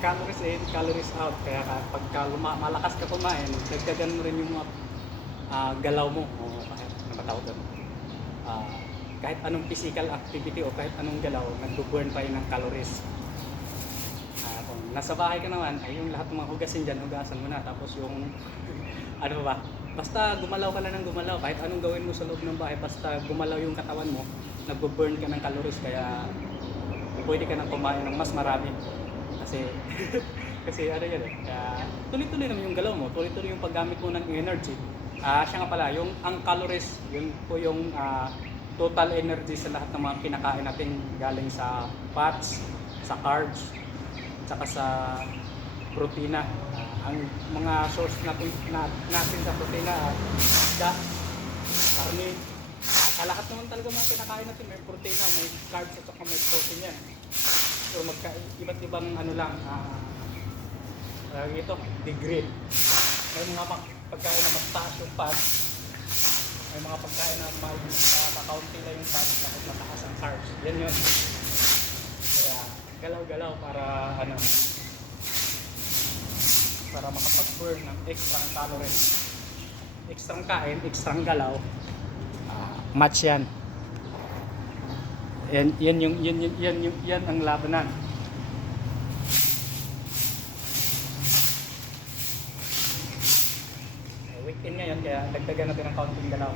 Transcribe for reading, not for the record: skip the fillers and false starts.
calories in, calories out. Kaya pagka malakas ka kumain, dagdagan mo rin yung mga galaw mo. O kahit ano ba tawag doon? Ah, kahit anong physical activity o kahit anong galaw, nagbo-burn pa yun ng calories. Kung nasa bahay ka naman, ay yung lahat ng mga hugasin dyan, hugasan mo na. Tapos yung, ano ba, basta gumalaw ka lang ng gumalaw. Kahit anong gawin mo sa loob ng bahay, basta gumalaw yung katawan mo, nagbo-burn ka ng calories. Kaya pwede ka nang kumain ng mas marami. Kasi, kasi ano yan eh, tuloy-tuloy naman yung galaw mo, tuloy-tuloy yung paggamit mo ng energy. Siya nga pala, ang calories, yun po yung total energy sa lahat ng mga kinakain natin galing sa fats, sa carbs, tsaka sa protina. Ang mga source natin sa protina, isda, karne, lahat naman talaga mga kinakain natin may protina, may carbs at saka may protein yan. So iba't ibang ano lang, ito, degree. May mga pagkain na mataas yung fats, may mga pagkain na makaunti lang yung fats, tapos mataas ang carbs. Yan yun. Kaya galaw-galaw para para makapag-burn ng extra calories. Extra kain, extra galaw. Match yan. Yan ang labanan. Weekend ngayon kaya dagdagan natin ng kaunting galaw.